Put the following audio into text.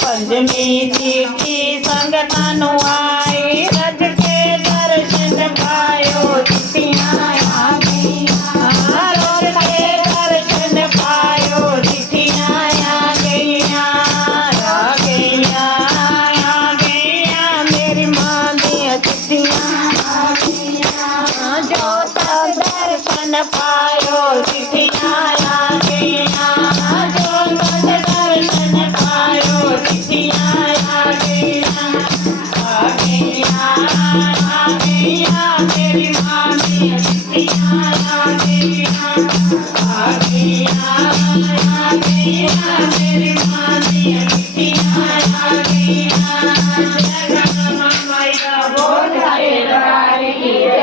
ਪੰਜਵੀਂ ਚਿੱਠੀ ਸੰਗਤਾਂ ਨੂੰ ਆਈ, ਰੱਜ ਕੇ ਦਰਸ਼ਨ ਪਾਇਓ ਚਿੱਠੀਆਂ ਆ ਗਈਆਂ, ਰੱਜ ਕੇ ਦਰਸ਼ਨ ਪਾਇਓ ਚਿੱਠੀਆਂ ਆ ਗਈਆਂ, ਆ ਗਈਆਂ, ਆ ਗਈਆਂ ਮੇਰੀ ਮਾਂ ਦੀਆਂ ਚਿੱਠੀਆਂ ਆ ਗਈਆਂ, ਜੋ ਤੱਕ ਦਰਸ਼ਨ ਪਾਇਓ ਚਿੱਠੀਆਂ ਆ ਗਈਆਂ, ਜੋ ਤੱਕ ਦਰਸ਼ਨ ਪਾਇਓ ਚਿੱਠੀਆਂ ਆ ਗਈਆਂ, ਆ ਗਈਆਂ, ਆ ਗਈਆਂ ਮੇਰੀ ਮਾਂ ਦੀਆਂ ਚਿੱਠੀਆਂ ਆ ਗਈਆਂ, ਆ ਗਈਆਂ, ਆ ਗਈਆਂ ਮੇਰੀ ਮਾਂ ਦੀਆਂ ਚਿੱਠੀਆਂ ਆ ਗਈਆਂ। ਜੈ ਮਾਂ ਮਾਈ ਦਾ ਬੋਲ ਜਾਏ ਲਗਾਰੇ ਕੀ ਜੈ।